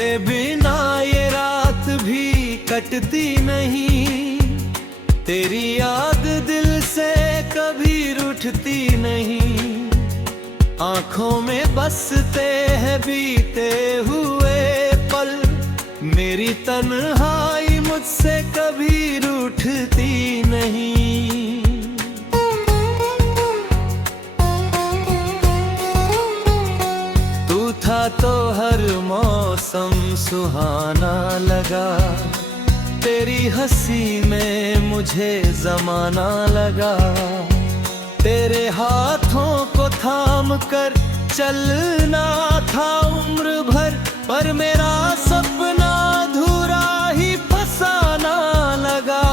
तेरे बिना ये रात भी कटती नहीं, तेरी याद दिल से कभी रूठती नहीं। आंखों में बसते हैं बीते हुए पल, मेरी तन्हाई मुझसे कभी रूठती नहीं। तू था तो हर मौसम सुहाना लगा, तेरी हंसी में मुझे जमाना लगा। तेरे हाथों को थाम कर चलना था उम्र भर, पर मेरा सपना अधूरा ही फसाना लगा।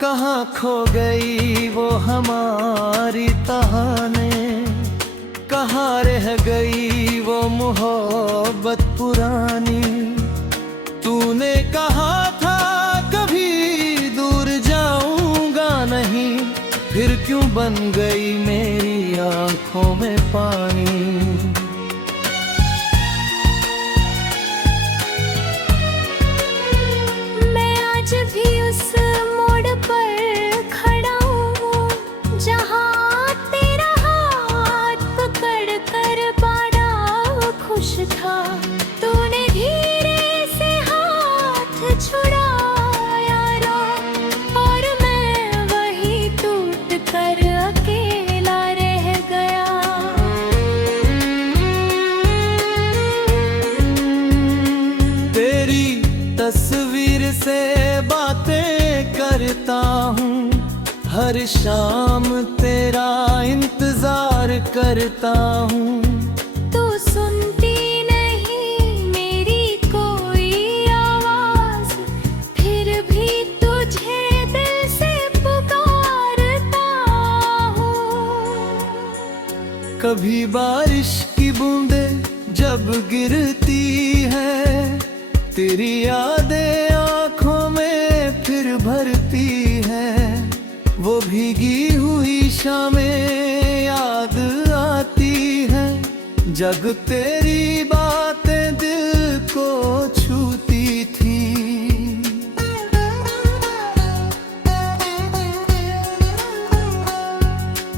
कहाँ खो गई वो हमारी कहानी, कहाँ रह गई वो मोहब्बत पुरानी। तूने कहा था कभी दूर जाऊंगा नहीं, फिर क्यों बन गई मेरी आंखों में पानी। मैं आज भी उस मोड़ पर खड़ा हूँ, जहाँ तेरा हाथ पकड़ कर बड़ा खुश था। तूने धीरे से हाथ छुड़ाया रो, और मैं वही टूट कर अकेला रह गया। तेरी तस्वीर से बातें करता हूँ, हर शाम तेरा इंतजार करता हूँ। तू सुनती नहीं मेरी कोई आवाज, फिर भी तुझे दिल से पुकारता हूँ। कभी बारिश की बूंदें जब गिरती है, तेरी यादें आँखों में फिर भरती है। वो भीगी हुई शामें याद आती है, जब तेरी बातें दिल को छूती थी।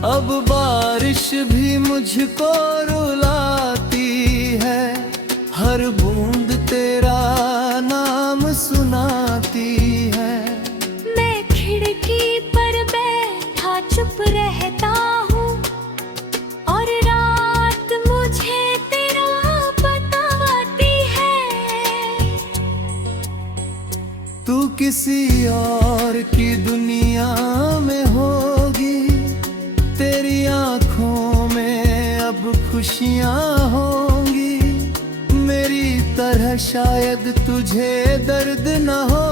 अब बारिश भी मुझको रुलाती है, हर बूंद तेरा नाम सुनाती है। मैं खिड़की पर बैठा चुप रहता हूँ, और रात मुझे तेरा बताती है। तू किसी और की दुनिया में होगी, तेरी आंखों में अब खुशियाँ होंगी। मेरी तरह शायद तुझे दर्द न हो,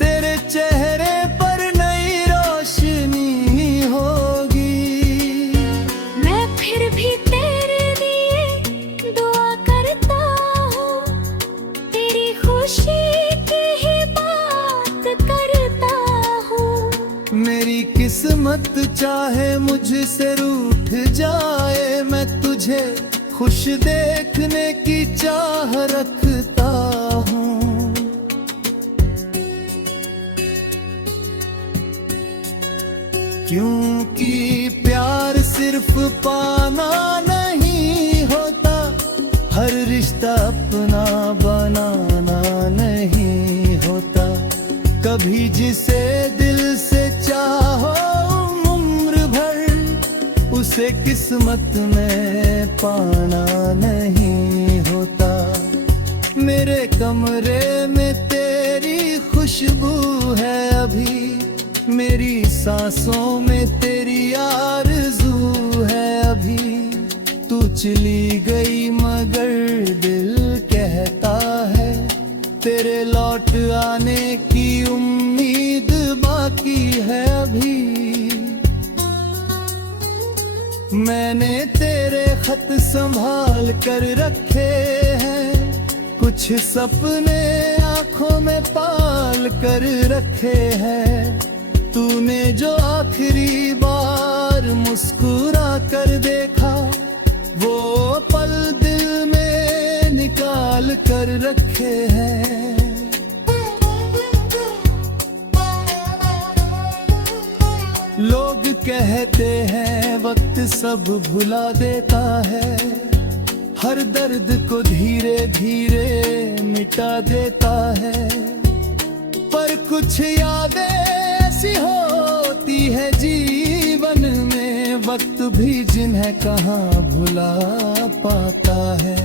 तेरे चेहरे पर नई रोशनी होगी। मैं फिर भी तेरे लिए दुआ करता हूँ, तेरी खुशी की ही बात करता हूँ। मेरी किस्मत चाहे मुझसे रूठ जाए, मैं तुझे खुश देखने की चाह रखता हूँ। क्योंकि प्यार सिर्फ पाना नहीं होता, हर रिश्ता अपना बनाना नहीं होता। कभी जिसे दिल से चाहो उम्र भर, उसे किस्मत में पाना नहीं होता। मेरे कमरे में तेरी खुशबू है अभी, मेरी सांसों में तेरी आरज़ू है अभी। तू चली गई मगर दिल कहता है, तेरे लौट आने की उम्मीद बाकी है अभी। मैंने तेरे खत संभाल कर रखे हैं, कुछ सपने आंखों में पाल कर रखे हैं। तूने जो आखिरी बार मुस्कुरा कर देखा, वो पल दिल में कर रखे हैं। लोग कहते हैं वक्त सब भुला देता है, हर दर्द को धीरे धीरे मिटा देता है। पर कुछ यादें ऐसी होती है जीवन में, वक्त भी जिन्हें कहाँ भुला पाता है।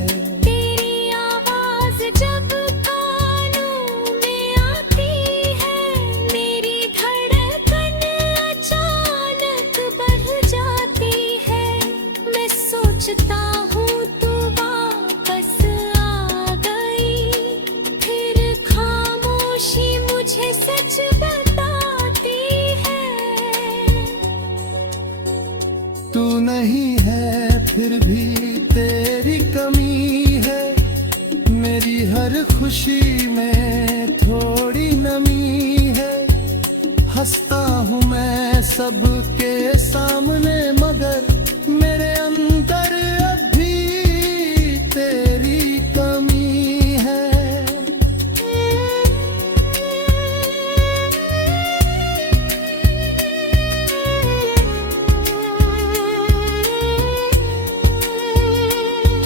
तेरी आवाज जब कानों में आती है, मेरी धड़कन अचानक बढ़ जाती है। मैं सोचता हूँ तू वापस आ गई, फिर खामोशी मुझे सच बताती है। तू नहीं है फिर भी तेरी कमी है, मेरी हर खुशी में थोड़ी नमी है। हंसता हूँ मैं सबके सामने, मगर मेरे अंदर अब भी तेरी कमी है।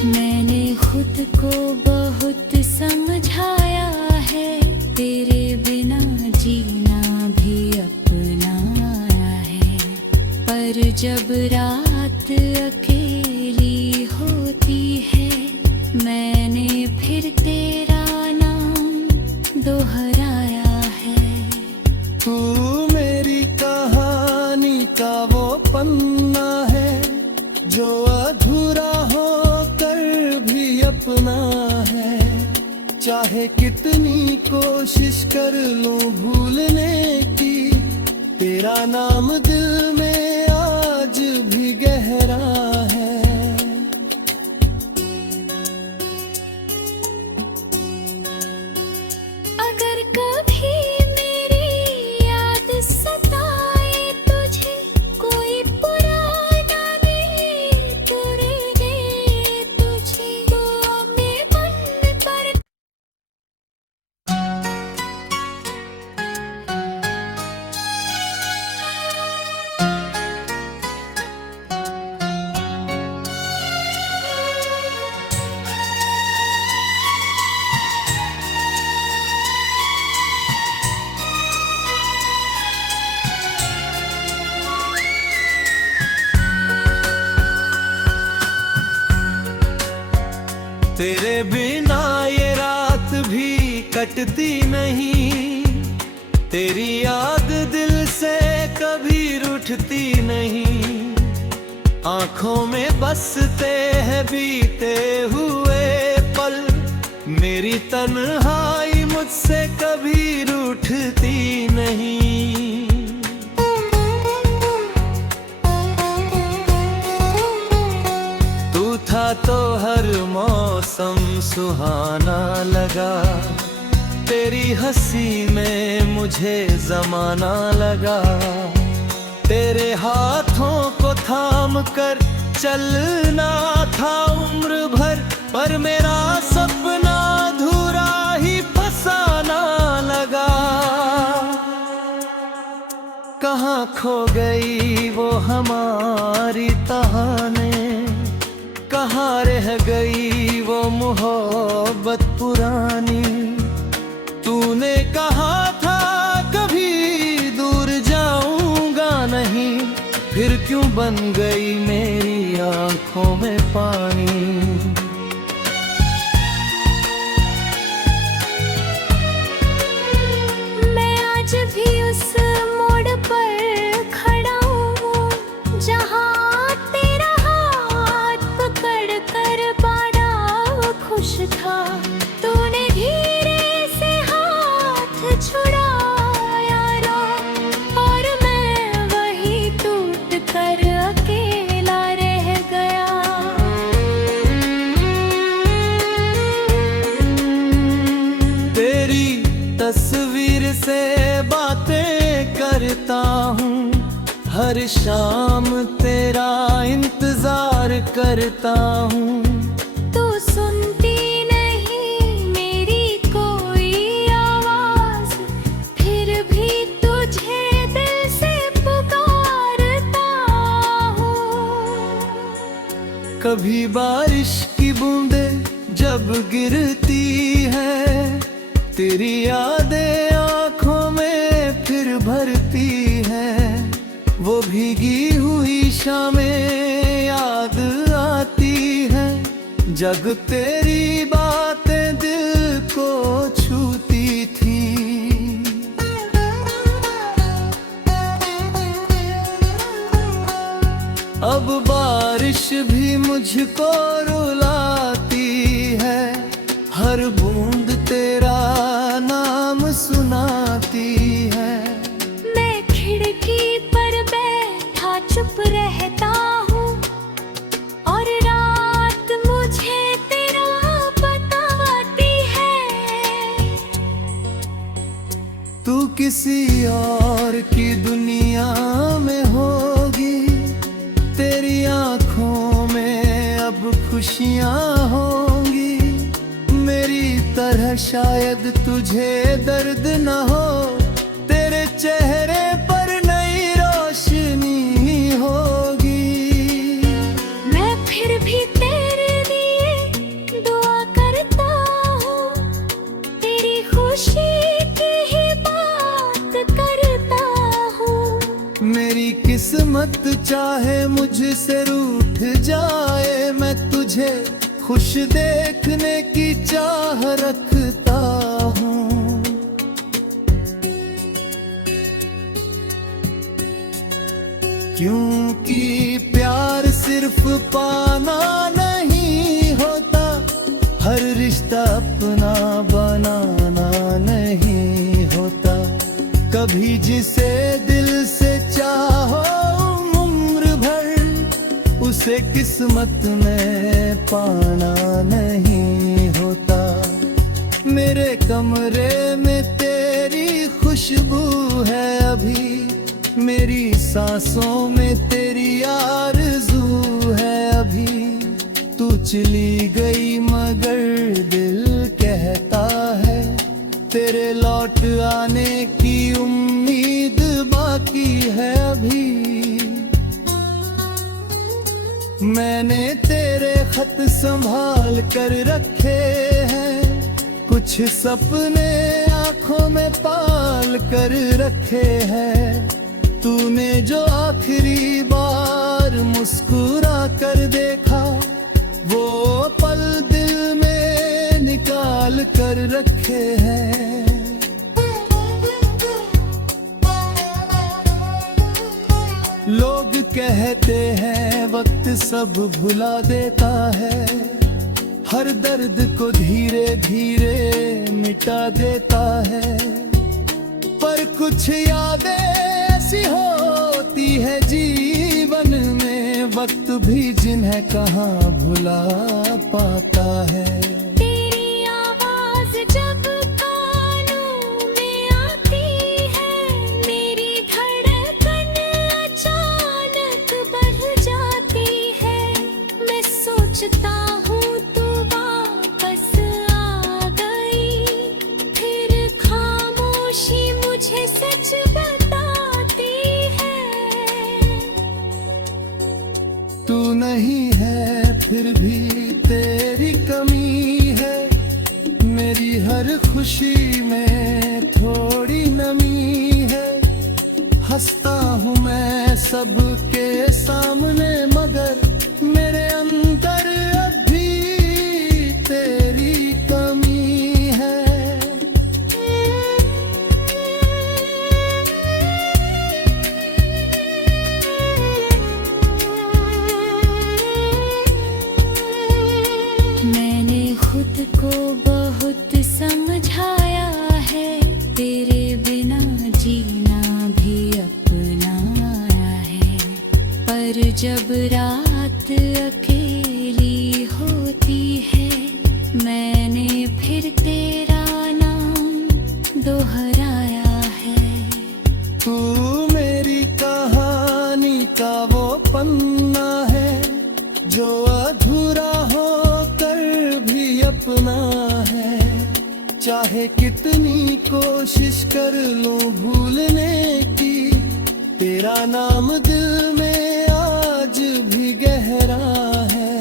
मैंने खुद को बहुत समझाया है, तेरे बिना जीना भी अपनाया है। पर जब रात अकेली होती है, मैंने फिर तेरा नाम दोहराया है। तू मेरी कहानी का वो पन्ना है, जो अधूरा होकर भी अपना है। चाहे कितनी कोशिश कर लूं भूलने की, तेरा नाम दिल में आज भी गहरा है। अगर कभी मेरी याद सताए तुझे, कोई पुराना गीत दे तुझे, तो अपने मन पर तेरे बिना ये रात भी कटती नहीं, तेरी याद दिल से कभी रूठती नहीं। आंखों में बसते हैं बीते हुए पल, मेरी तन्हाई मुझसे कभी रूठती नहीं। तू था तो हर मौसम सुहाना लगा, तेरी हंसी में मुझे जमाना लगा। तेरे हाथों को थाम कर चलना था उम्र भर, पर मेरा सपना अधूरा ही फसाना लगा। कहाँ खो गई वो हमारी कहानी, कहाँ रह गई वो मोहब्बत पुरानी। तूने कहा था कभी दूर जाऊंगा नहीं, फिर क्यों बन गई मेरी आंखों में पानी। मैं आज भी उस मोड़ पर खड़ा हूँ, जहाँ तेरा हाथ पकड़ कर बड़ा खुश था। तूने धीरे से हाथ छुड़ाया ना, और मैं वही टूट कर अकेला रह गया। तेरी तस्वीर से बातें करता हूँ, हर शाम तेरा इंतजार करता हूँ। तू सुनती नहीं कभी बारिश की बूंदें जब गिरती है, तेरी यादें आंखों में फिर भरती है। वो भीगी हुई शामें याद आती है, जब तेरी बातें दिल को छूती थी। अब बारिश भी मुझको रुलाती है, हर बूंद तेरा नाम सुनाती है। मैं खिड़की पर बैठा चुप रहता हूँ और रात मुझे तेरा बताती है। तू किसी और की दुनिया में होगी, तेरी आंखों में अब खुशियां होंगी। मेरी तरह शायद तुझे दर्द न हो, तेरे चेहरे पर नई रोशनी होगी। मैं फिर भी तेरे लिए दुआ करता हूँ, तेरी खुशी की ही बात करता हूँ। मेरी किस्मत चाहे मुझसे रूठ जाए, मैं तुझे खुश देखने की चाह रखता हूँ। क्योंकि प्यार सिर्फ पाना नहीं होता, हर रिश्ता अपना बनाना नहीं होता। कभी जिसे दिल से चाहो उम्र भर, उसे किस्मत में पाना नहीं होता। मेरे कमरे में तेरी खुशबू है अभी, मेरी सांसों में तेरी आरज़ू है अभी। तू चली गई मगर दिल कहता है, तेरे लौट आने की उम्मीद बाकी है अभी। मैंने तेरे खत संभाल कर रखे हैं, कुछ सपने आंखों में पाल कर रखे हैं। तूने जो आखिरी बार मुस्कुरा कर देखा, वो पल दिल में निकाल कर रखे हैं। लोग कहते हैं वक्त सब भुला देता है, हर दर्द को धीरे धीरे मिटा देता है। पर कुछ यादें ऐसी होती है जीवन में, वक्त भी जिन्हें कहाँ भुला पाता है। तेरी आवाज जब कानों में आती है, मेरी धड़कन अचानक बढ़ जाती है। मैं सोचता हूँ तू वापस आ गई, फिर खामोशी मुझे सच बताती है। तू नहीं है फिर भी तेरी कमी है, मेरी हर खुशी में थोड़ी नमी है। हंसता हूँ मैं सबके सामने, मगर मेरे अंदर अब भी तेरी कमी है। मैंने खुद को बहुत समझाया है, तेरे बिना जीना भी अपनाया है। पर जब रात अकेली होती है, मैंने फिर तेरा नाम दोहराया है। तू मेरी कहानी का वो पन्ना है, जो अधूरा होकर भी अपना है। चाहे कितनी कोशिश कर लूं भूलने की, तेरा नाम दिल में आज भी गहरा है।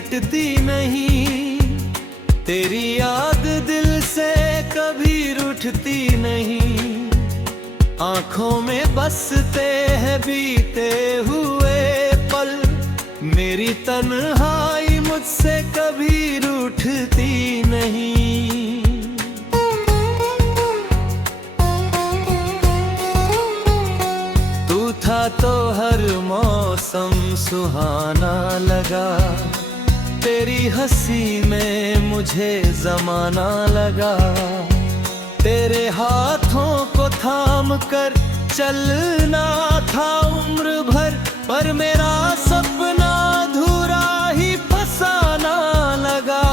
कटती नहीं, तेरी याद दिल से कभी रूठती नहीं। आंखों में बसते हैं बीते हुए पल, मेरी तन्हाई मुझसे कभी रूठती नहीं। तू था तो हर मौसम सुहाना लगा, तेरी हंसी में मुझे जमाना लगा। तेरे हाथों को थाम कर चलना था उम्र भर, पर मेरा सपना अधूरा ही फसाना लगा।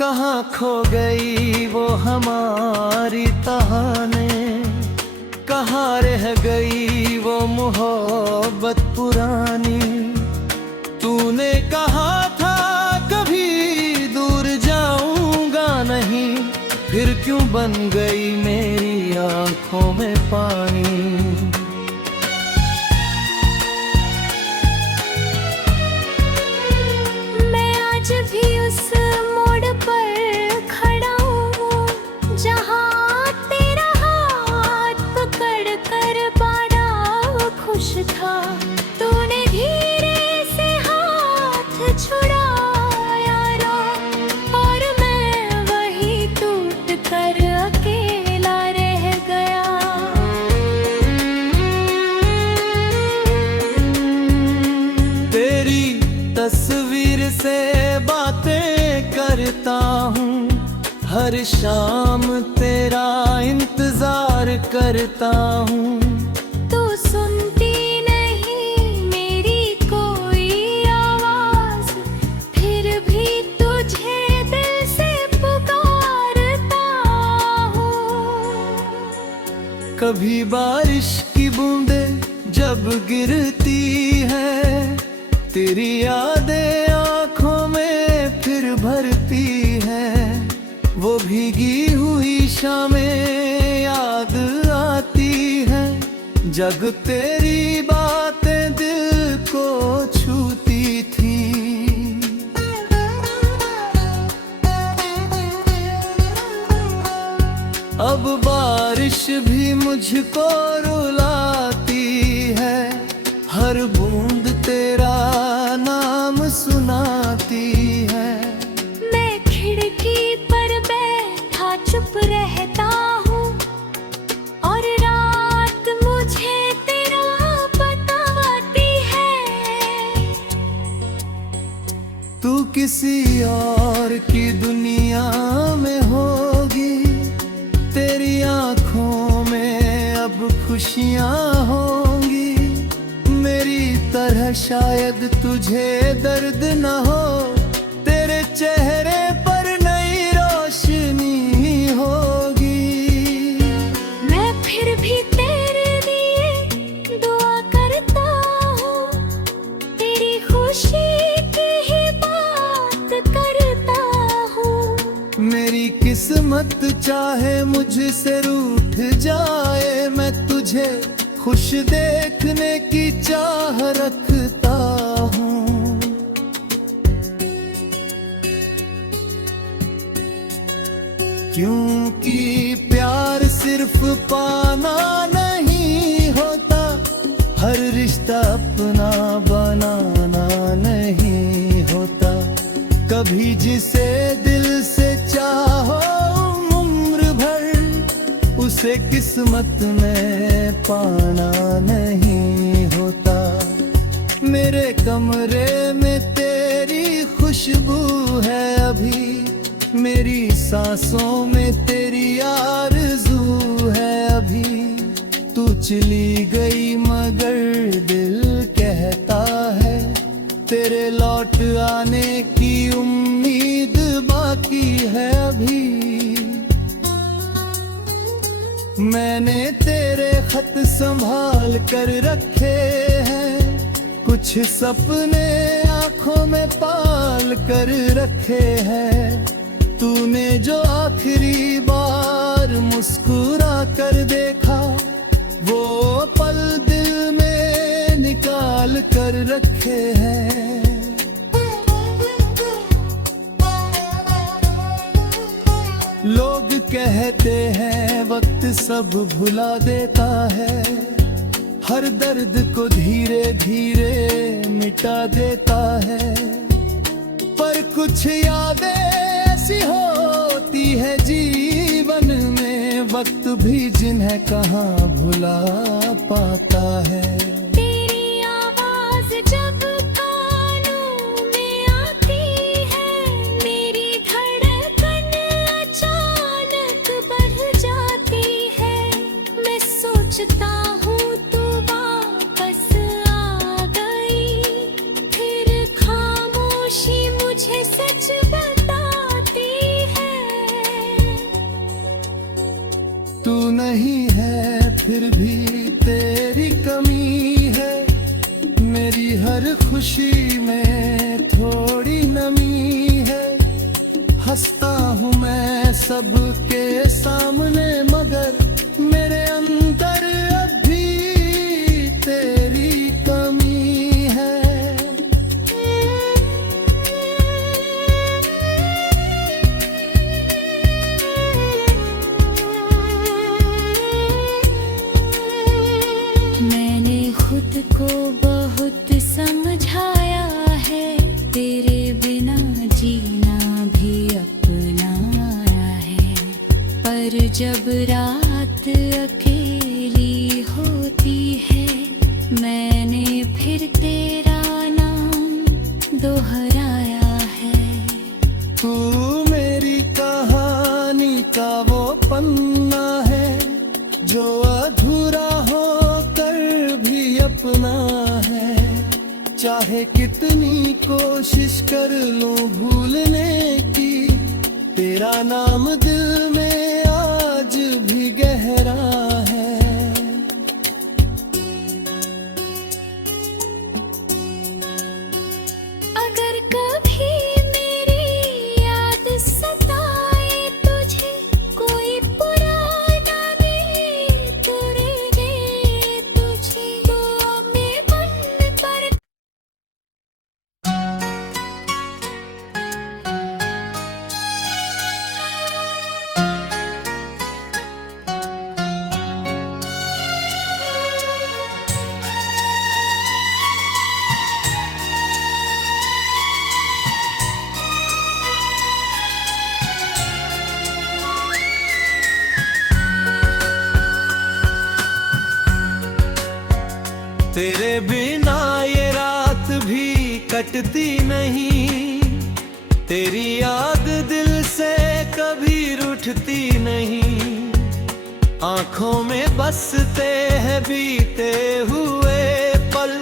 कहाँ खो गई वो हमारी कहानी, कहाँ रह गई वो मोहब्बत पुरानी। तूने कहा था कभी दूर जाऊंगा नहीं, फिर क्यों बन गई मेरी आंखों में पानी। मैं आज भी उस मोड़ पर खड़ा हूँ, जहाँ तेरा हाथ पकड़ कर बड़ा खुश था। तूने धीरे से हाथ छुड़ाया रो, और मैं वही टूट कर अकेला रह गया। तेरी तस्वीर से बातें करता हूँ, हर शाम तेरा इंतजार करता हूँ। तू सुनती नहीं मेरी कोई आवाज, फिर भी तुझे दिल से पुकारता हूँ। कभी बारिश की बूंदें जब गिरती है, तेरी यादें आंखों में फिर भरती है। वो भीगी हुई शामें याद आती है, जग तेरी बातें दिल को छूती थी। अब बारिश भी मुझको रुलाती है, हर बूंद तेरा नाम सुनाती है। मैं खिड़की पर बैठा चुप रहता हूँ, और रात मुझे तेरा बताती है। तू किसी और की दुनिया में होगी, तेरी आंखों में अब खुशियाँ होंगी। मेरी तरह शायद तुझे दर्द न हो, तेरे चेहरे पर नई रोशनी होगी। मैं फिर भी तेरे लिए दुआ करता हूँ, तेरी खुशी की ही बात करता हूँ। मेरी किस्मत चाहे मुझसे रूठ जाए, मैं तुझे खुश देखने की चाह रखता हूँ। क्योंकि प्यार सिर्फ पाना नहीं होता, हर रिश्ता अपना बनाना नहीं होता। कभी जिसे दिल से चाहो उम्र भर, उसे किस्मत में पाना नहीं होता। मेरे कमरे में तेरी खुशबू है अभी, मेरी सांसों में तेरी आरज़ू है अभी। तू चली गई मगर दिल कहता है, तेरे लौट आने की उम्मीद बाकी है अभी। मैंने तेरे खत संभाल कर रखे हैं, कुछ सपने आंखों में पाल कर रखे हैं। तूने जो आखिरी बार मुस्कुरा कर देखा, वो पल दिल में निकाल कर रखे हैं। लोग कहते हैं वक्त सब भुला देता है, हर दर्द को धीरे धीरे मिटा देता है। पर कुछ यादें ऐसी होती है जीवन में, वक्त भी जिन्हें कहाँ भुला पाता है। तेरी आवाज जब कानों में आती है, मेरी धड़कन अचानक बढ़ जाती है। मैं सोचता हूँ तू वापस आ गई, फिर खामोशी मुझे सच बताती है। तू नहीं है फिर भी तेरी कमी है, मेरी हर खुशी में थोड़ी नमी है। हंसता हूँ मैं सबके सामने, मगर मेरे अंदर अभी तेरी कमी है। मैंने खुद को बहुत समझाया है, तेरे बिना जीना भी अपनाया है। पर जब रात अकेली होती है, मैंने फिर तेरा नाम दोहराया है। तू मेरी कहानी का वो पन्ना है, जो अधूरा होकर भी अपना है। चाहे कितनी कोशिश कर लूं भूलने की, तेरा नाम दिल में आज भी गहरा है। अगर कभी मेरी याद सताए तुझे, कोई पुराना गीत दे तुझे, दुआ में बन पर तेरे बिना ये रात भी कटती नहीं, तेरी याद दिल से कभी रूठती नहीं। आंखों में बसते हैं बीते हुए पल,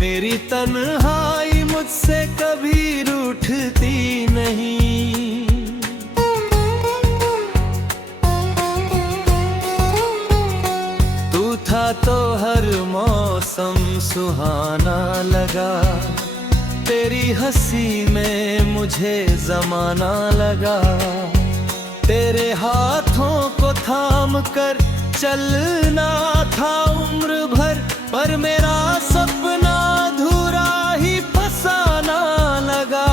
मेरी तन्हाई मुझसे कभी रूठती नहीं। तू था तो हर मौसम सुहाना लगा, तेरी हंसी में मुझे जमाना लगा। तेरे हाथों को थाम कर चलना था उम्र भर, पर मेरा सपना अधूरा ही फसाना लगा।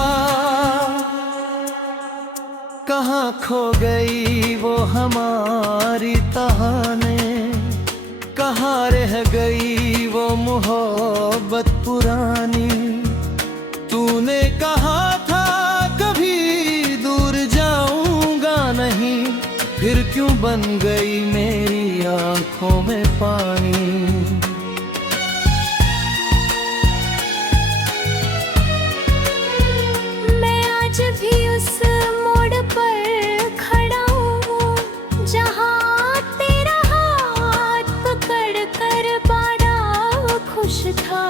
कहाँ खो गई वो हमारी कहानी, कहाँ रह गई वो मोहब्बत पुरानी। तूने कहा था कभी दूर जाऊंगा नहीं, फिर क्यों बन गई मेरी आंखों में पानी। मैं आज भी उस मोड़ पर खड़ा हूँ, जहाँ तेरा हाथ पकड़ कर बड़ा खुश था।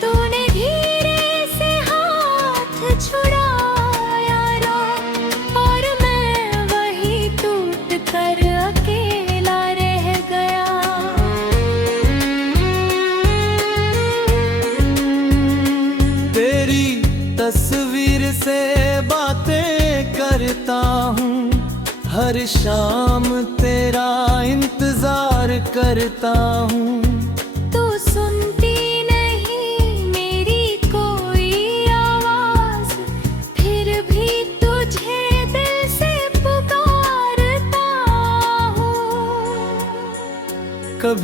तूने धीरे से हाथ छुड़ाया ना, और मैं वही टूट कर अकेला रह गया। तेरी तस्वीर से बातें करता हूँ, हर शाम तेरा इंतजार करता हूँ। तू सुनती नहीं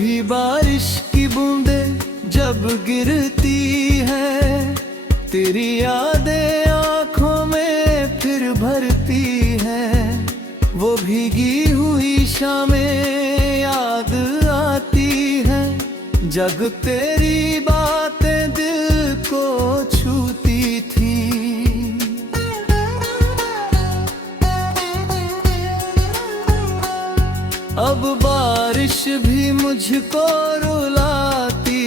कभी बारिश की बूंदें जब गिरती है, तेरी यादें आंखों में फिर भरती है। वो भीगी हुई शामें याद आती है, जब तेरी बातें दिल को छूती थी। अब बारिश भी मुझको रुलाती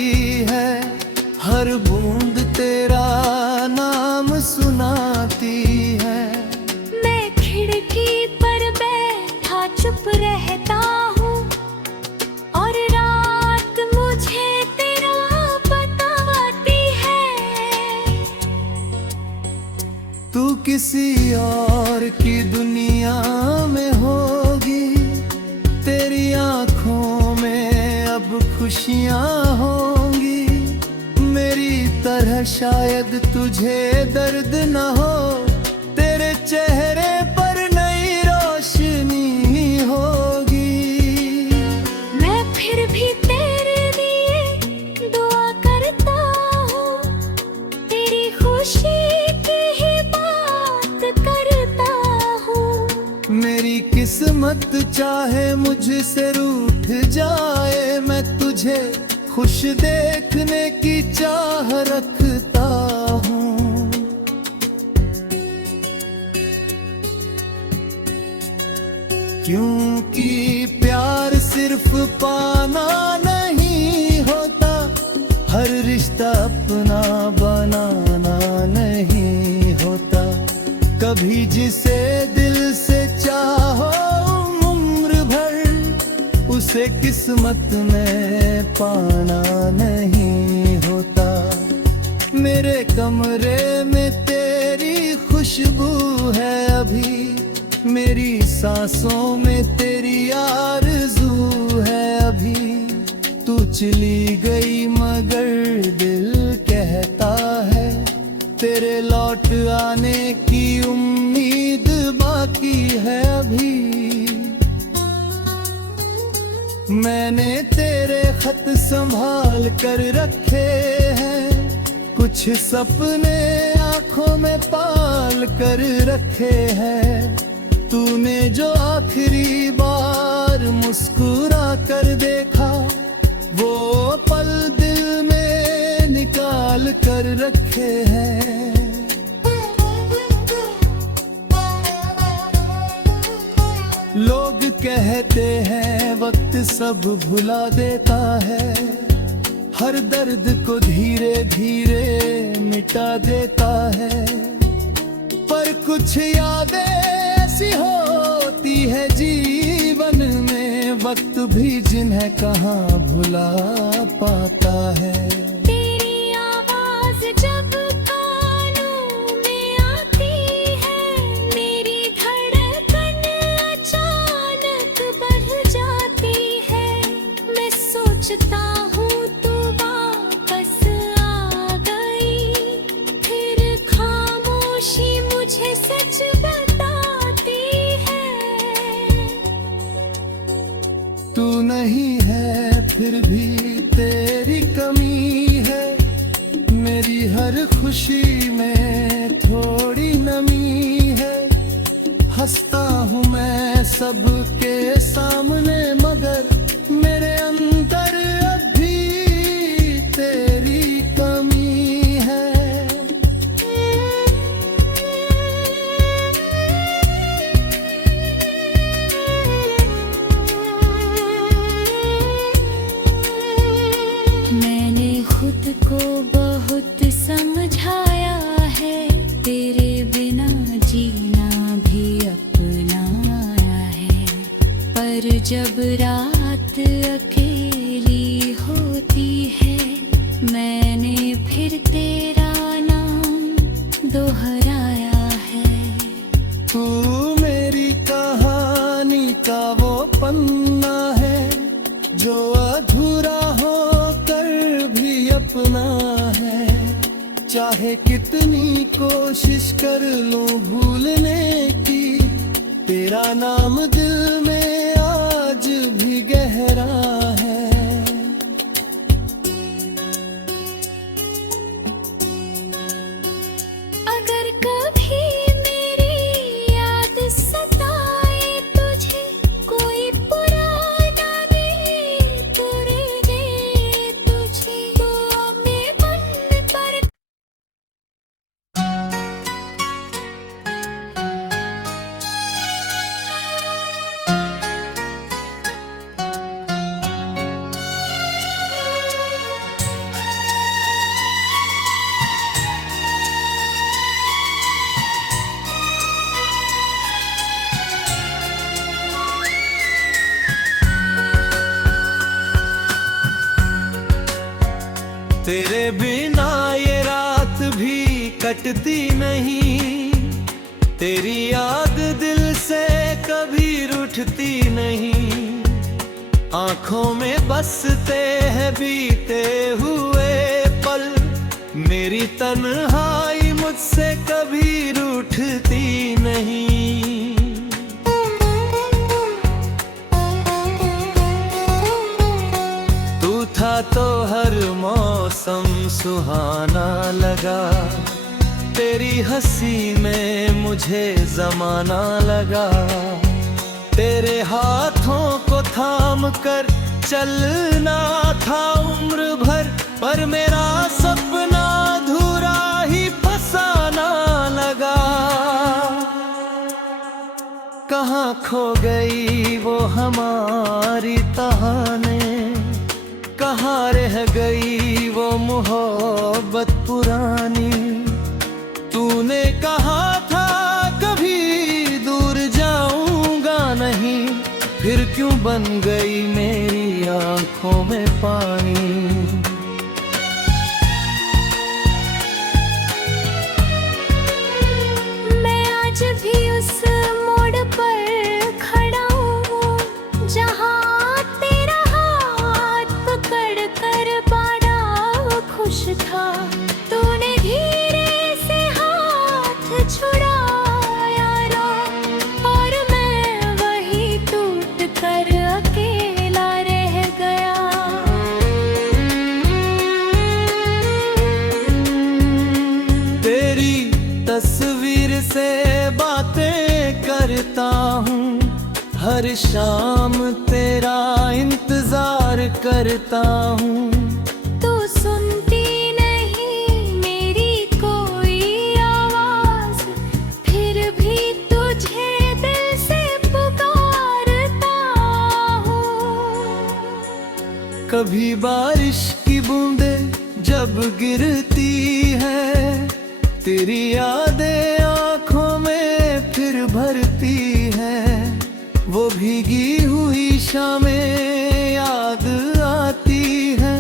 है, हर बूंद तेरा नाम सुनाती है। मैं खिड़की पर बैठा चुप रहता हूँ और रात मुझे तेरा बताती है। तू किसी और की दुनिया में होगी, तेरी आंखों में अब खुशियां होंगी। मेरी तरह शायद तुझे दर्द न हो, तेरे चेहरे पर नई रोशनी होगी। मैं फिर भी तेरे लिए दुआ करता हूँ, तेरी खुशी की ही बात करता हूँ। मेरी किस्मत चाहे मुझसे रूठ जाए, मैं तुझे खुश देखने की चाह रखता हूँ। क्योंकि प्यार सिर्फ पाना नहीं होता, हर रिश्ता अपना बनाना नहीं होता। कभी जिसे दिल से चाहो उम्र भर, उसे किस्मत में पाना नहीं होता। मेरे कमरे में तेरी खुशबू है अभी, मेरी सांसों में तेरी आरज़ू है अभी। तू चली गई मगर दिल कहता है, तेरे लौट आने की उम्मीद बाकी है अभी। मैंने तेरे खत संभाल कर रखे हैं, कुछ सपने आंखों में पाल कर रखे हैं। तूने जो आखिरी बार मुस्कुरा कर देखा, वो पल दिल में निकाल कर रखे हैं। लोग कहते हैं वक्त सब भुला देता है, हर दर्द को धीरे धीरे मिटा देता है। पर कुछ यादें ऐसी होती है जीवन में, वक्त भी जिन्हें कहाँ भुला पाता है। तेरी आवाज जब कानों में आती है, मेरी धड़कन अचानक बढ़ जाती है। मैं सोचता हूँ तू वापस आ गई, फिर खामोशी मुझे सच बताती है। तू नहीं है फिर भी तेरी कमी है, मेरी हर खुशी में थोड़ी नमी है। हंसता हूँ मैं सबके सामने, मगर मेरे अंदर अभी तेरी कमी है। मैंने खुद को बहुत समझाया है, तेरे बिना जीना भी अपनाया है। पर जब रात अकेली होती है, मैंने फिर तेरा नाम दोहराया है। तू मेरी कहानी का वो पन्ना है, जो अधूरा होकर भी अपना है। चाहे कितनी कोशिश कर लूं भूलने की, तेरा नाम दिल में आज भी गहरा है। कटती नहीं, तेरी याद दिल से कभी रूठती नहीं। आंखों में बसते हैं बीते हुए पल, मेरी तन्हाई मुझसे कभी रूठती नहीं। तू था तो हर मौसम सुहाना लगा, तेरी हंसी में मुझे जमाना लगा। तेरे हाथों को थाम कर चलना था उम्र भर, पर मेरा सपना अधूरा ही फसाना लगा। कहाँ खो गई वो हमारी कहानी, कहाँ रह गई वो मोहब्बत पुरानी। तूने कहा था कभी दूर जाऊंगा नहीं, फिर क्यों बन गई मेरी आंखों में पानी। मैं आज भी उस मोड़ पर खड़ा हूँ, जहाँ तेरा हाथ पकड़ कर बड़ा खुश था। तूने धीरे से हाथ छुड़ाया ना, और मैं वही टूट कर अकेला रह गया। तेरी तस्वीर से बातें करता हूँ, हर शाम तेरा इंतजार करता हूँ। तू सुनती नहीं मेरी कोई आवाज, फिर भी तुझे दिल से पुकारता हूँ। कभी बारिश की बूंदें जब गिरती है, तेरी यादें आंखों में फिर भरती है। वो भीगी हुई शामें याद आती है,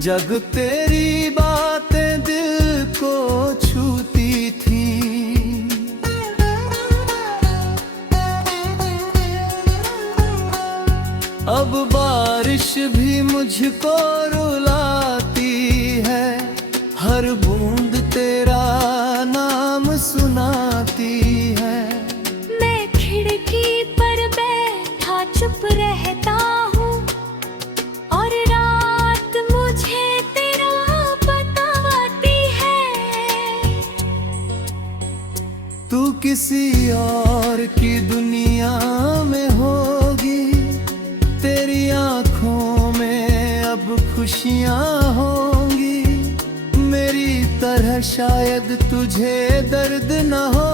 जब तेरी बातें दिल को छूती थी। अब बारिश भी मुझको रुलाती है, हर बूंद तेरा नाम सुनाती है। मैं खिड़की पर बैठा चुप रहता हूँ, और रात मुझे तेरा बताती है। तू किसी और की दुनिया में होगी, तेरी आंखों में अब खुशियाँ होंगी। मेरी तरह शायद तुझे दर्द न हो,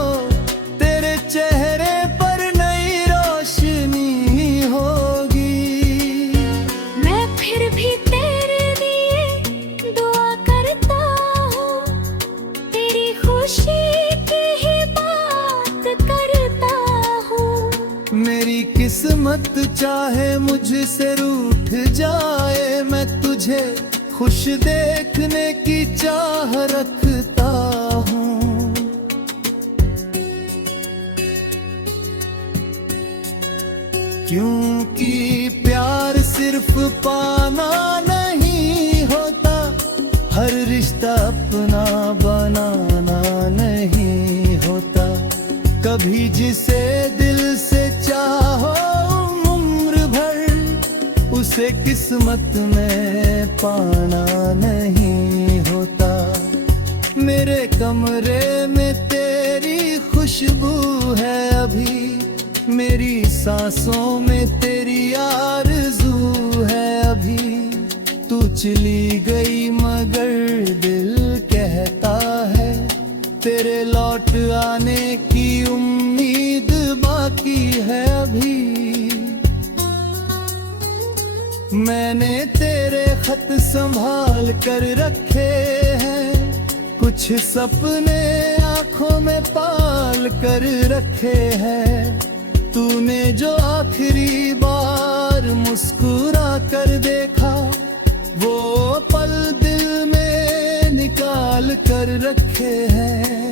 तेरे चेहरे पर नई रोशनी होगी। मैं फिर भी तेरे लिए दुआ करता हूँ, तेरी खुशी की ही बात करता हूँ। मेरी किस्मत चाहे मुझसे रूठ जाए, मैं तुझे खुश देखने की चाह रखता हूँ। क्योंकि प्यार सिर्फ पाना नहीं होता, हर रिश्ता अपना बनाना नहीं होता। कभी जिसे दिल से चाहो उम्र भर, उसे किस्मत में पाना नहीं होता। मेरे कमरे में तेरी खुशबू है अभी, मेरी सांसों में तेरी आरज़ू है अभी। तू चली गई मगर दिल कहता है, तेरे लौट आने की उम्मीद बाकी है अभी। मैंने तेरे खत संभाल कर रखे हैं, कुछ सपने आंखों में पाल कर रखे हैं। तूने जो आखिरी बार मुस्कुरा कर देखा, वो पल दिल में निकाल कर रखे हैं।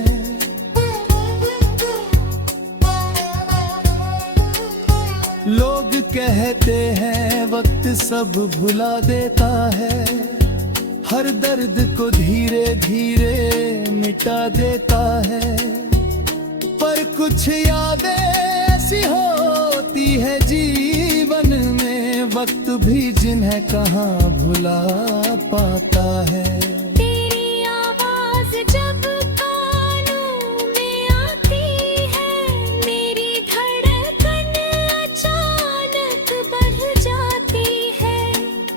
लोग कहते हैं वक्त सब भुला देता है, हर दर्द को धीरे धीरे मिटा देता है। पर कुछ यादें ऐसी होती है जीवन में, वक्त भी जिन्हें कहाँ भुला पाता है। तेरी आवाज जब कानों में आती है, मेरी धड़कन अचानक बढ़ जाती है।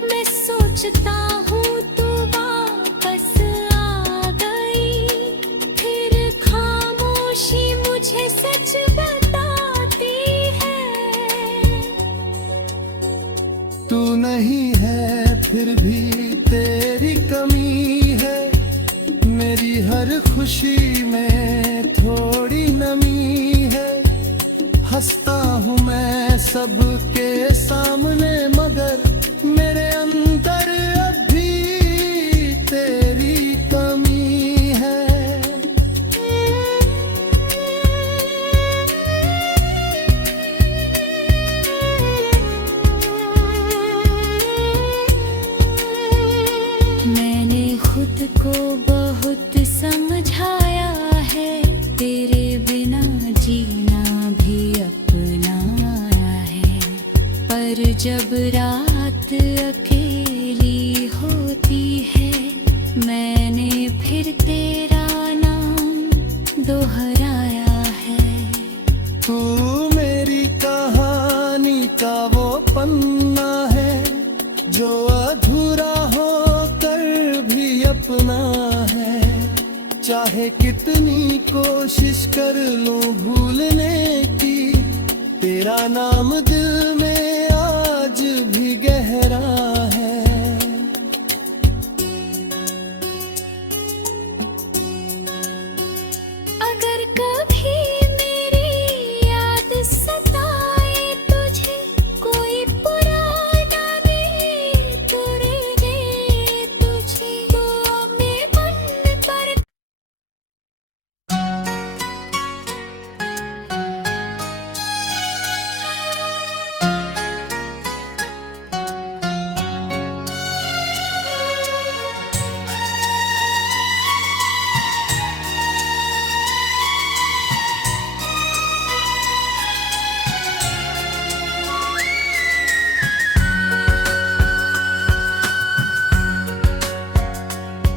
मैं सोचता हूँ तू वापस आ गई, फिर खामोशी मुझे सच बताती है। तू नहीं है फिर भी तेरी कमी है, मेरी हर खुशी में थोड़ी नमी है। हंसता हूँ मैं सबके सामने, मगर मेरे अंदर अब भी तेरी कमी है। मैंने खुद को बहुत समझाया है, तेरे बिना जीना भी अपनाया है। पर जब रात अकेली होती है, मैंने फिर तेरा नाम दोहराया है। तू मेरी कहानी का वो पन्ना है, जो अधूरा होकर भी अपना है। चाहे कितनी कोशिश कर लूं भूलने की, तेरा नाम दिल में आज भी गहरा है। अगर कभी मेरी याद सताए तुझे, कोई पुराना गीत दे तुझे, दुआ में मन पर।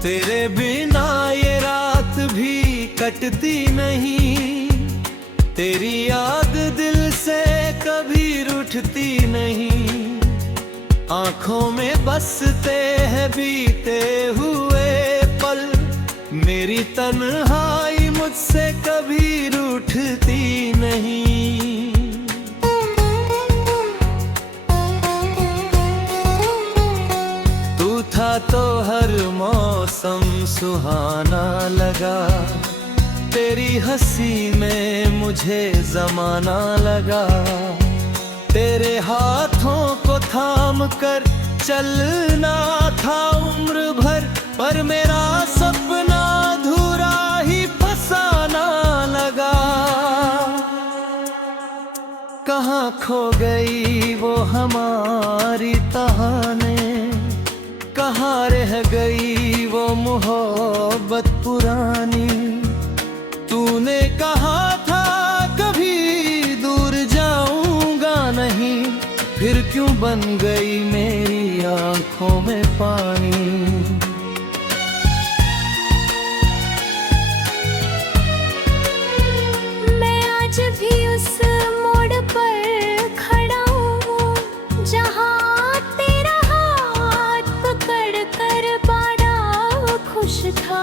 तेरे बिना ये रात भी कटती नहीं, तेरी याद दिल से कभी रूठती नहीं। आंखों में बसते हैं बीते हुए पल, मेरी तन्हाई मुझसे कभी रूठती नहीं। तू था तो हर मौसम सुहाना लगा, तेरी हंसी में मुझे जमाना लगा। तेरे हाथों को थाम कर चलना था उम्र भर, पर मेरा सपना अधूरा ही फसाना लगा। कहाँ खो गई वो हमारी कहानी, कहाँ रह गई वो मोहब्बत पुरानी। तूने कहा था कभी दूर जाऊंगा नहीं, फिर क्यों बन गई मेरी आंखों में पानी। मैं आज भी उस मोड़ पर खड़ा हूँ, जहाँ तेरा हाथ पकड़ कर बड़ा खुश था।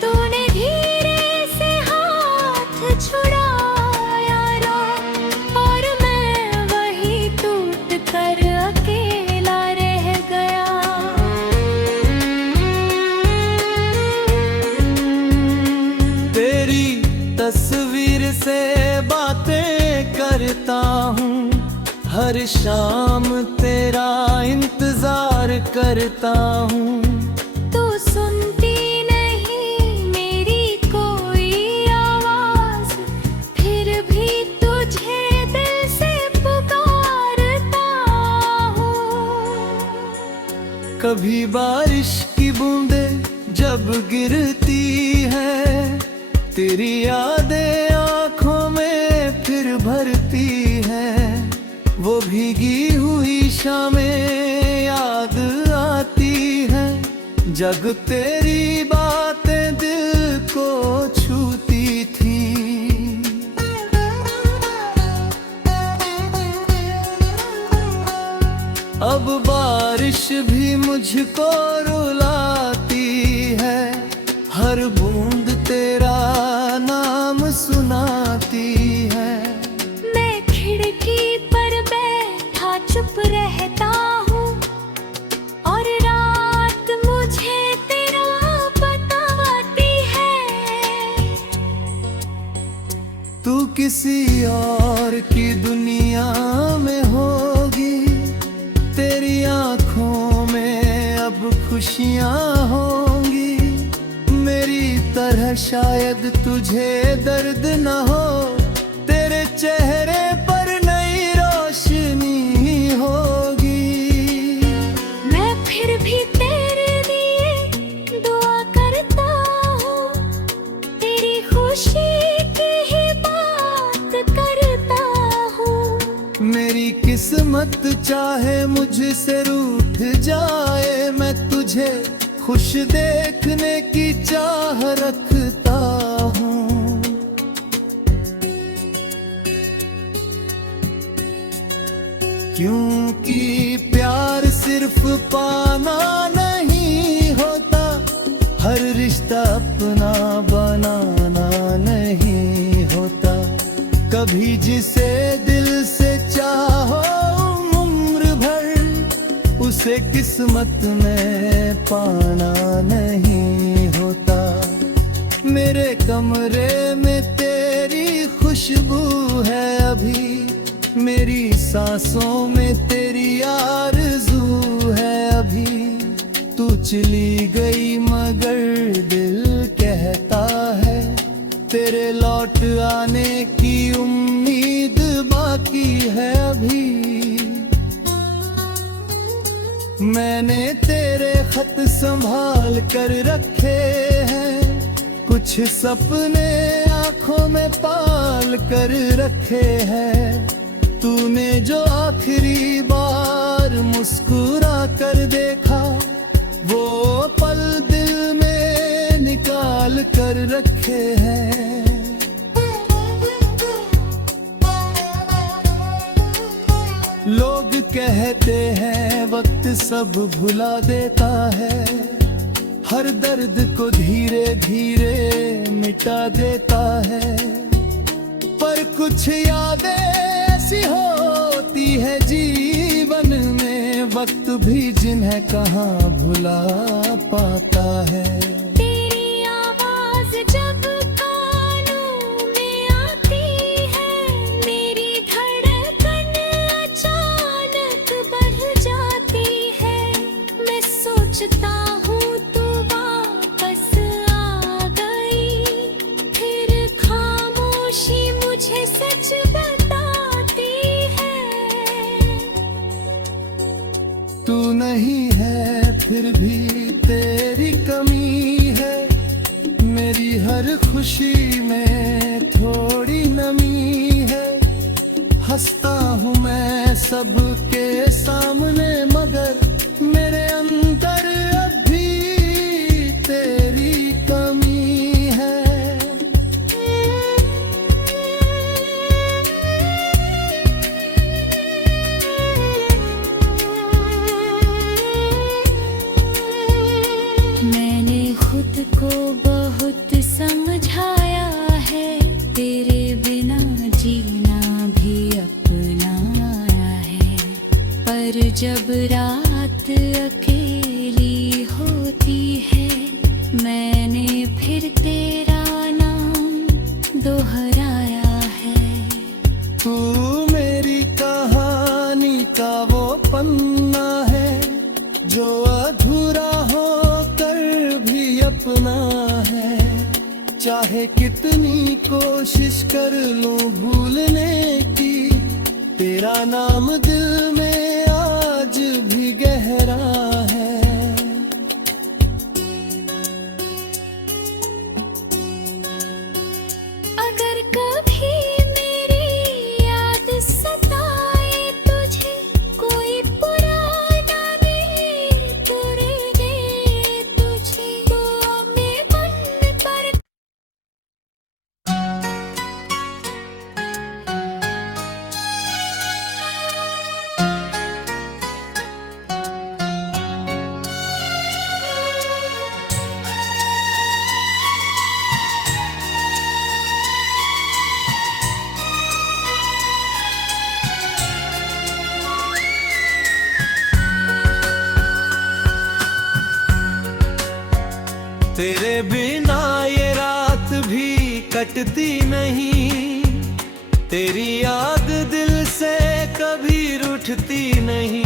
तूने धीरे से हाथ छुड़ाया रो, और मैं वही टूट कर अकेला रह गया। तेरी तस्वीर से बातें करता हूँ, हर शाम तेरा इंतजार करता हूँ। तू सुनती नहीं कभी बारिश की बूंदें जब गिरती है, तेरी यादें आंखों में फिर भरती हैं। वो भीगी हुई शामें याद आती हैं, जब तेरी बातें दिल को छूती थी। अब बारिश भी मुझको रुलाती है, हर बूंद तेरा नाम सुनाती है। मैं खिड़की पर बैठा चुप रहता हूँ और रात मुझे तेरा बताती है। तू किसी और की दुनिया में होगी, तेरी आँखों में अब खुशियाँ होंगी। मेरी तरह शायद तुझे दर्द न हो, तेरे चेहरे पर नई रोशनी होगी। मैं फिर भी तेरे लिए दुआ करता हूँ, तेरी खुशी की ही बात करता हूँ। मेरी किस्मत चाहे मुझसे रूठ जाए, मैं तुझे खुश देखने की चाह रखता हूँ। क्योंकि प्यार सिर्फ पाना नहीं होता, हर रिश्ता अपना बनाना नहीं होता। कभी जिसे दिल से चाहो उम्र भर, उसे किस्मत में पाना नहीं होता। मेरे कमरे में तेरी खुशबू है अभी, मेरी सांसों में तेरी आरज़ू है अभी। तू चली गई मगर दिल कहता है, तेरे लौट आने की उम्मीद बाकी है अभी। मैंने तेरे खत संभाल कर रखे हैं, कुछ सपने आंखों में पाल कर रखे हैं। तूने जो आखिरी बार मुस्कुरा कर देखा, वो पल दिल में निकाल कर रखे हैं। लोग कहते हैं वक्त सब भुला देता है, हर दर्द को धीरे धीरे मिटा देता है। पर कुछ यादें ऐसी होती है जीवन में, वक्त भी जिन्हें कहाँ भुला पाता है। तेरी आवाज जब कानों में आती है, मेरी धड़कन अचानक बढ़ जाती है। मैं सोचता हूँ तू वापस आ गई, फिर खामोशी मुझे सच बताती है। तू नहीं है फिर भी तेरी कमी है, मेरी हर खुशी में थोड़ी नमी है। हंसता हूँ मैं सबके सामने, मगर मेरे अंदर अब भी तेरी कमी है। मैंने खुद को बहुत समझाया है, तेरे बिना जीना भी अपनाया है। पर जब रात अकेली होती है, मैंने फिर तेरा नाम दोहराया है। तू मेरी कहानी का वो पन्ना है, जो अधूरा होकर भी अपना है। चाहे कितनी कोशिश कर लूं भूलने की, तेरा नाम दिल में आज भी गहरा है। कटती नहीं, तेरी याद दिल से कभी रूठती नहीं।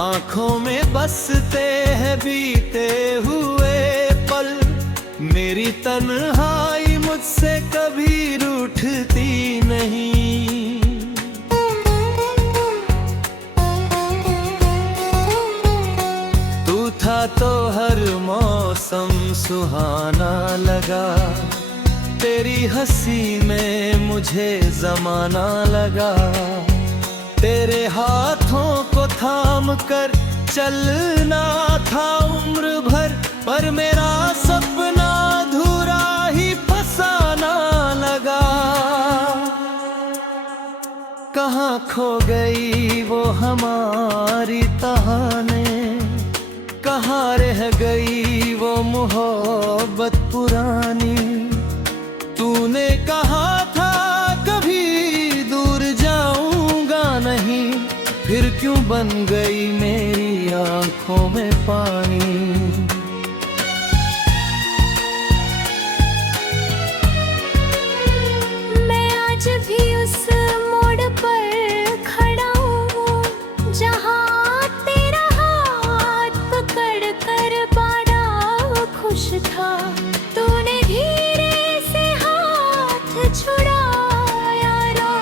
आंखों में बसते हैं बीते हुए पल, मेरी तन्हाई मुझसे कभी रूठती नहीं। तू था तो हर मौसम सुहाना लगा, तेरी हंसी में मुझे जमाना लगा। तेरे हाथों को थाम कर चलना था उम्र भर, पर मेरा सपना अधूरा ही फसाना लगा। कहाँ खो गई वो हमारी कहानी, कहाँ रह गई वो मोहब्बत पुरानी। तूने कहा था कभी दूर जाऊंगा नहीं, फिर क्यों बन गई मेरी आंखों में पानी। मैं आज भी उस मोड़ पर खड़ा हूँ, जहाँ तेरा हाथ पकड़ कर बड़ा खुश था। तूने धीरे से हाथ छुड़ाया ना,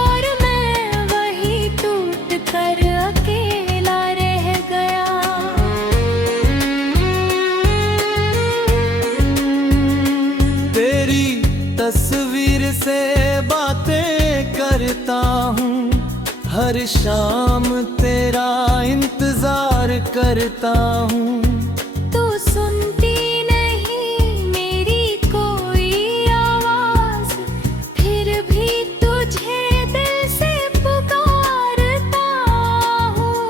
और मैं वही टूट कर अकेला रह गया। तेरी तस्वीर से बातें करता हूँ, हर शाम तेरा इंतजार करता हूँ। तू सुनती नहीं मेरी कोई आवाज, फिर भी तुझे दिल से पुकारता हूँ।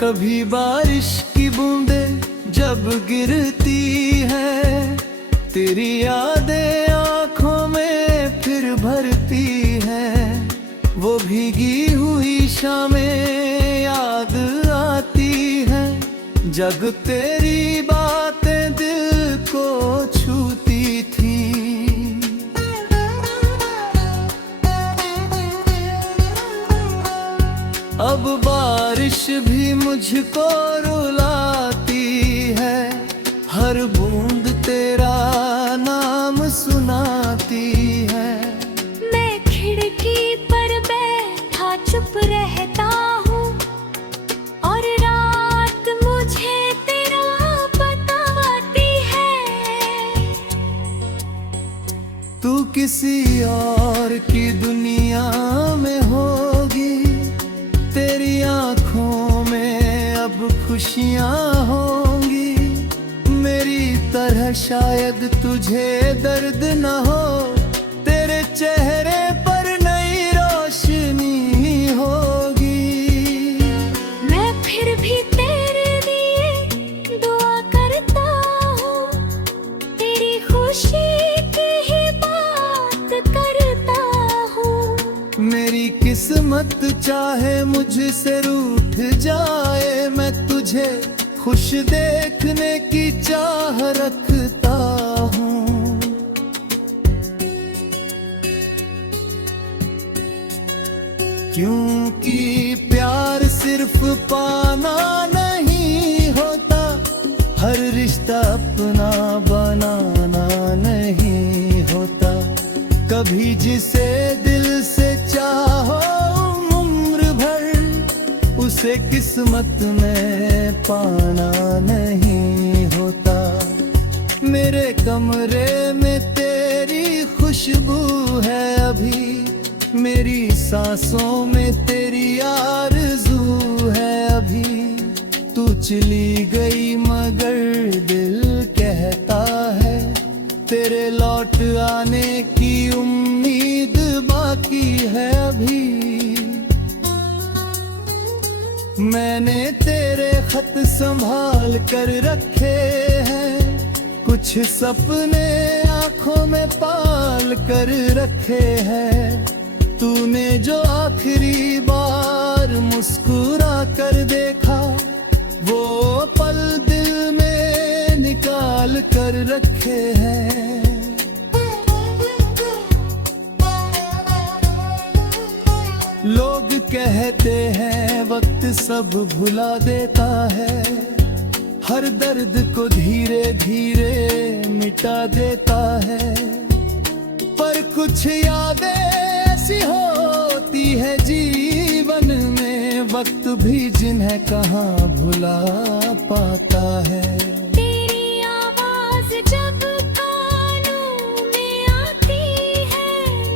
कभी बारिश की बूंदें जब गिरती है, तेरी यादें आंखों में फिर भरती हैं। वो भीगी हुई शामें याद आती हैं, जब तेरी बातें दिल को छूती थी। अब बारिश भी मुझको रुलाती है, हर बूंद तेरा नाम सुनाती है। मैं खिड़की पर बैठा चुप रहता हूँ, और रात मुझे तेरा बताती है। तू किसी और की दुनिया में होगी, तेरी आंखों में अब खुशियाँ होंगी। मेरी तरह शायद तुझे दर्द न हो, तेरे चेहरे पर नई रोशनी होगी। मैं फिर भी तेरे लिए दुआ करता हूँ, तेरी खुशी की ही बात करता हूँ। मेरी किस्मत चाहे मुझसे रूठ जाए, मैं तुझे खुश देखने की चाह रखता हूँ। क्योंकि प्यार सिर्फ पाना नहीं होता, हर रिश्ता अपना बनाना नहीं होता। कभी जिसे दिल से चाहो उम्र भर, उसे किस्मत में पाना नहीं होता। मेरे कमरे में तेरी खुशबू है अभी, मेरी सांसों में तेरी आरज़ू है अभी। तू चली गई मगर दिल कहता है, तेरे लौट आने की उम्मीद बाकी है अभी। मैंने तेरे खत संभाल कर रखे हैं, कुछ सपने आंखों में पाल कर रखे हैं। तूने जो आखिरी बार मुस्कुरा कर देखा, वो पल दिल में निकाल कर रखे हैं। लोग कहते हैं वक्त सब भुला देता है, हर दर्द को धीरे धीरे मिटा देता है। पर कुछ यादें ऐसी होती है जीवन में, वक्त भी जिन्हें कहाँ भुला पाता है। तेरी आवाज जब कानों में आती है,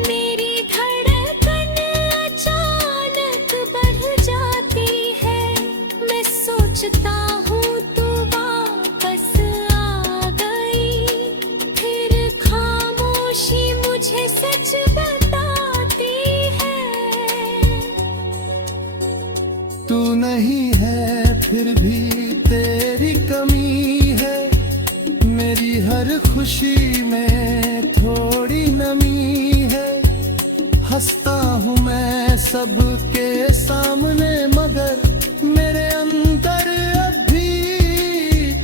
मेरी धड़कन अचानक बढ़ जाती है। मैं सोचता हूँ तू वापस आ गई, फिर खामोशी मुझे सच बताती है। तू नहीं है फिर भी तेरी कमी है, मेरी हर खुशी में थोड़ी नमी है। हंसता हूँ मैं सबके सामने, मगर मेरे अंदर अब भी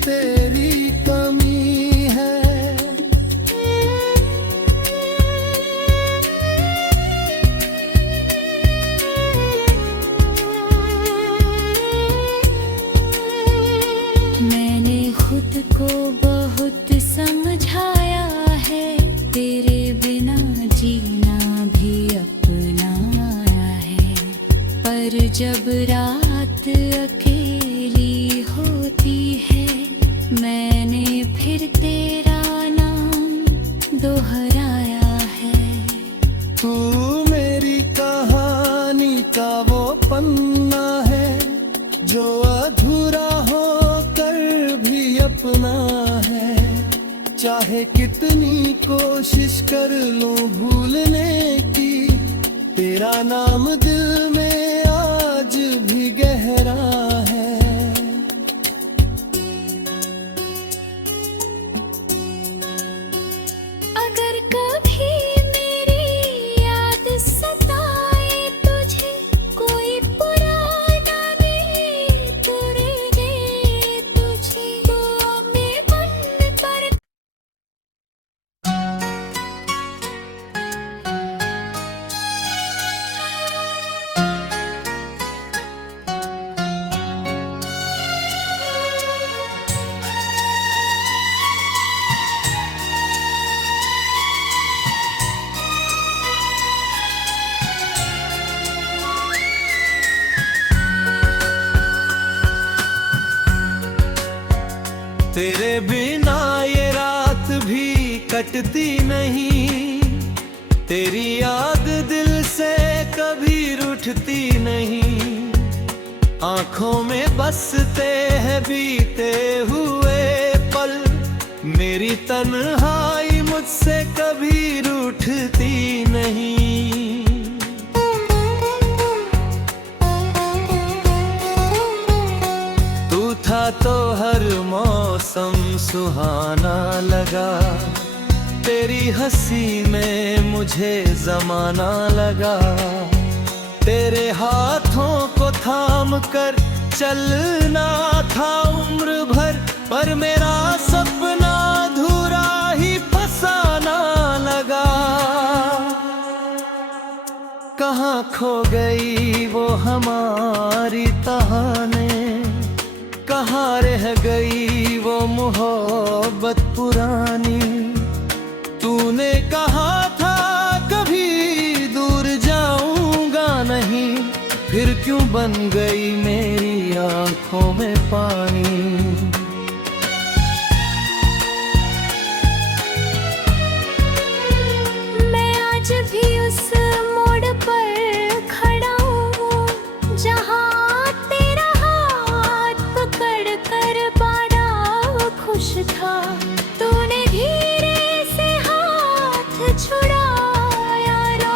तेरी कमी है। मैंने खुद को बहुत समझाया है, तेरे बिना जीना भी अपनाया है। पर जब रात अकेली होती है, मैंने फिर तेरा नाम दोहराया है। तू मेरी कहानी का वो पन्ना है, जो अधूरा होकर भी अपना है। चाहे कितनी कोशिश कर लूं भूलने की, तेरा नाम दिल में आज भी गहरा है। अगर कभी मेरी याद सताए तुझे, कोई पुराना गीत दे तुझे, दुआ में बन पर तेरे बिना ये रात भी कटती नहीं, तेरी याद दिल से कभी रूठती नहीं। आंखों में बसते हैं बीते हुए पल, मेरी तन्हाई मुझसे कभी रूठती नहीं। तू था तो हर मौसम सुहाना लगा, तेरी हंसी में मुझे जमाना लगा। तेरे हाथों को थाम कर चलना था उम्र भर, पर मेरा सपना अधूरा ही फसाना लगा। कहाँ खो गई वो हमारी कहानी, कहाँ रह गई वो मोहब्बत पुरानी। तूने कहा था कभी दूर जाऊंगा नहीं, फिर क्यों बन गई मेरी आंखों में पानी। मैं आज भी उस मोड़ पर खड़ा हूँ, जहाँ तेरा हाथ पकड़ कर बड़ा खुश था। तूने धीरे से हाथ छुड़ाया ना,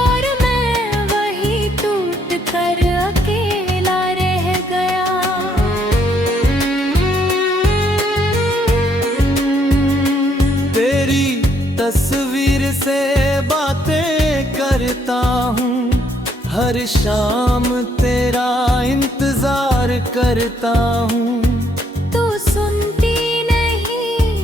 और मैं वही टूट कर अकेला रह गया। तेरी तस्वीर से बातें करता हूँ, हर शाम तेरा इंतजार करता हूँ। तू सुनती नहीं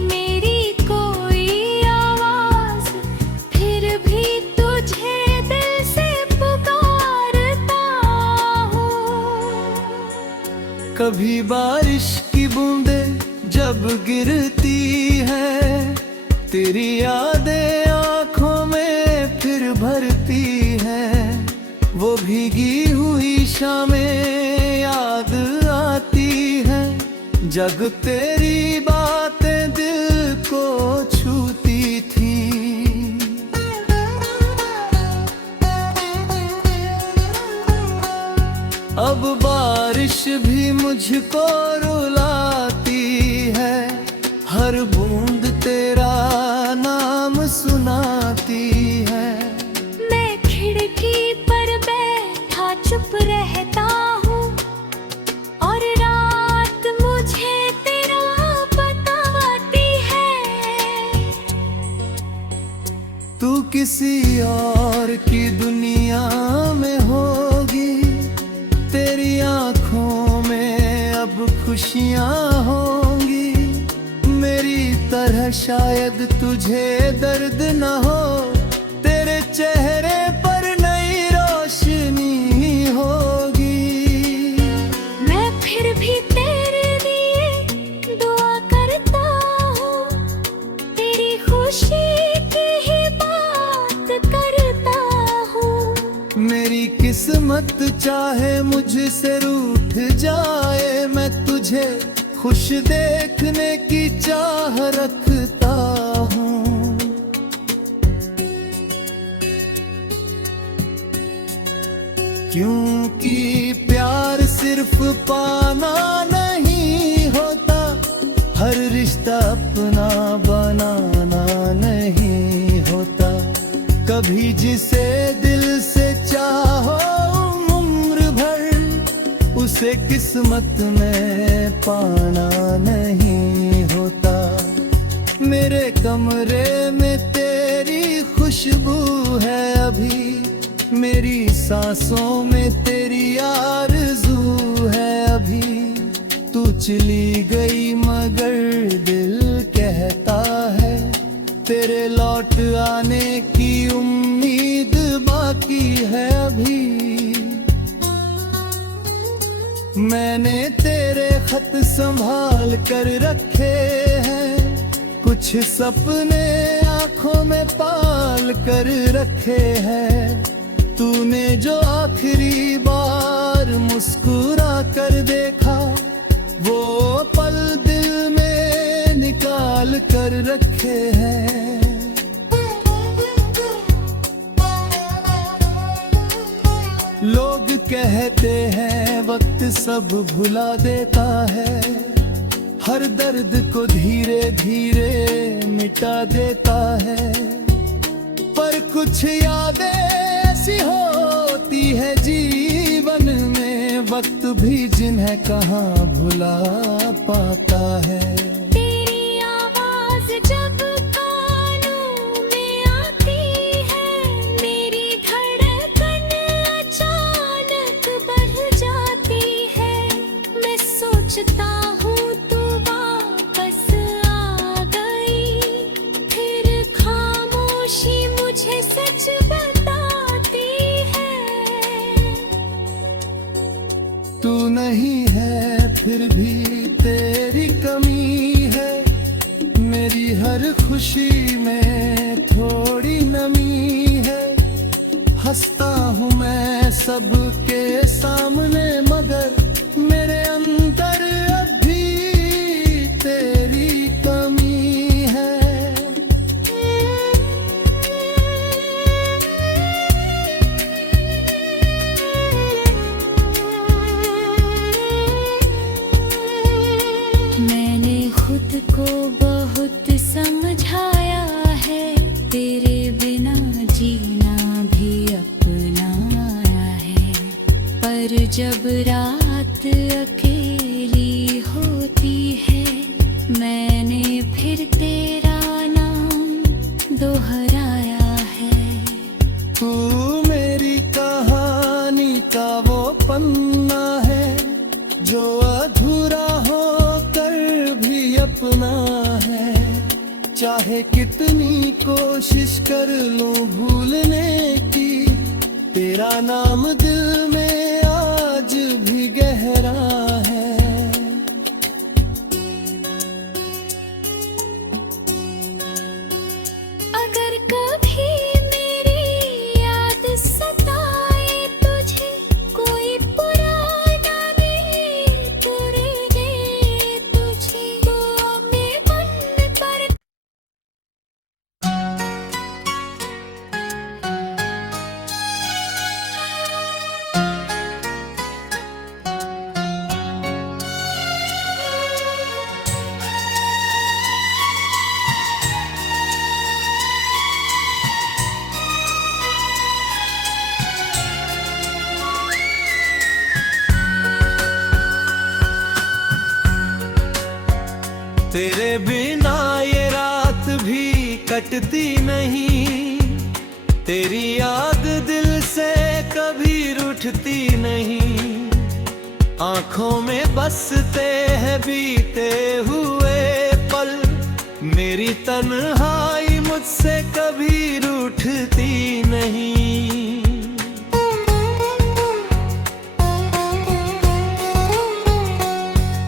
कभी बारिश की बूंदें जब गिरती है, तेरी यादें आंखों में फिर भरती है। वो भीगी हुई शामें याद आती है, जब तेरी बातें दिल को छूती थी। अब बारिश भी मुझको रुलाती है, हर बूंद तेरा नाम सुनाती है। मैं खिड़की पर बैठा चुप रहता हूँ और रात मुझे तेरा बताती है। तू किसी और की दुनिया में होगी, तेरी आंखों में अब खुशियां होंगी। मेरी तरह शायद तुझे दर्द न हो, तेरे चेहरे पर नई रोशनी होगी। मैं फिर भी तेरे लिए दुआ करता हूँ, तेरी खुशी की ही बात करता हूँ। मेरी किस्मत चाहे मुझसे रूठ जाए, मैं तुझे खुश देखने की चाह रखता हूँ। क्योंकि प्यार सिर्फ पाना नहीं होता, हर रिश्ता अपना बनाना नहीं होता। कभी जिसे दिल से चाहो उम्र भर, उसे किस्मत में पाना नहीं होता। मेरे कमरे में तेरी खुशबू है अभी, मेरी सांसों में तेरी आरज़ू है अभी। तू चली गई मगर दिल कहता है, तेरे लौट आने की उम्मीद बाकी है अभी। मैंने तेरे खत संभाल कर रखे हैं, कुछ सपने आंखों में पाल कर रखे हैं। तूने जो आखिरी बार मुस्कुरा कर देखा, वो पल दिल में निकाल कर रखे हैं। लोग कहते हैं वक्त सब भुला देता है, हर दर्द को धीरे धीरे मिटा देता है। पर कुछ यादें ऐसी होती है जीवन में, वक्त भी जिन्हें कहाँ भुला पाता है। तेरी आवाज जब कानों में आती है, मेरी धड़कन अचानक बढ़ जाती है। मैं सोचता हूँ तू वापस आ गई, फिर खामोशी मुझे सच बताती है। तू नहीं है फिर भी तेरी कमी है, मेरी हर खुशी में थोड़ी नमी है। हंसता हूँ मैं सबके सामने, मगर मेरे अंदर अभी तेरी कमी है। मैंने खुद को बहुत समझाया है, तेरे बिना जीना भी अपनाया है। पर जब रात अकेली होती है, मैंने फिर तेरा नाम दोहराया है। तू मेरी कहानी का वो पन्ना है, जो अधूरा होकर भी अपना है। चाहे कितनी कोशिश कर लूं भूलने की, तेरा नाम दिल में आज भी गहरा है। कटती नहीं, तेरी याद दिल से कभी रूठती नहीं। आंखों में बसते हैं बीते हुए पल, मेरी तन्हाई मुझसे कभी रूठती नहीं।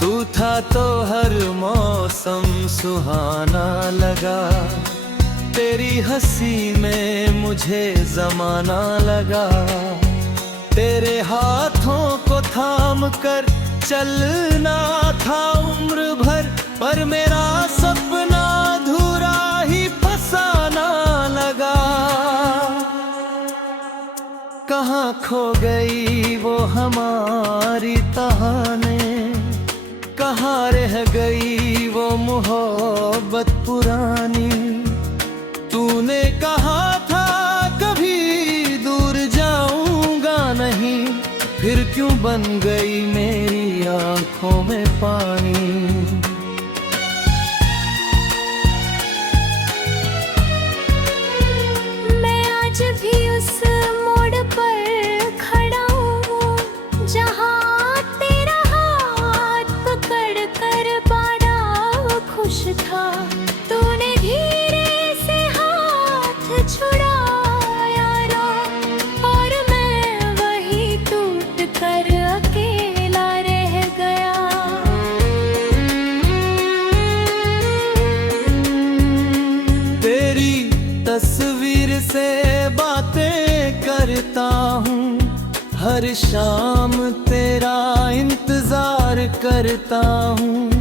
तू था तो हर मौसम सुहाना लगा, तेरी हंसी में मुझे जमाना लगा। तेरे हाथों को थाम कर चलना था उम्र भर, पर मेरा सपना अधूरा ही फसाना लगा। कहाँ खो गई वो हमारी कहानी, कहाँ रह गई वो मोहब्बत पुरानी। तूने कहा था कभी दूर जाऊंगा नहीं, फिर क्यों बन गई मेरी आंखों में पानी। मैं आज भी उस मोड़ पर खड़ा हूँ, जहाँ तेरा हाथ पकड़ कर बड़ा खुश था। तूने धीरे से हाथ छुड़ाया ना, और मैं वही टूट कर अकेला रह गया। तेरी तस्वीर से बातें करता हूँ, हर शाम तेरा इंतजार करता हूँ।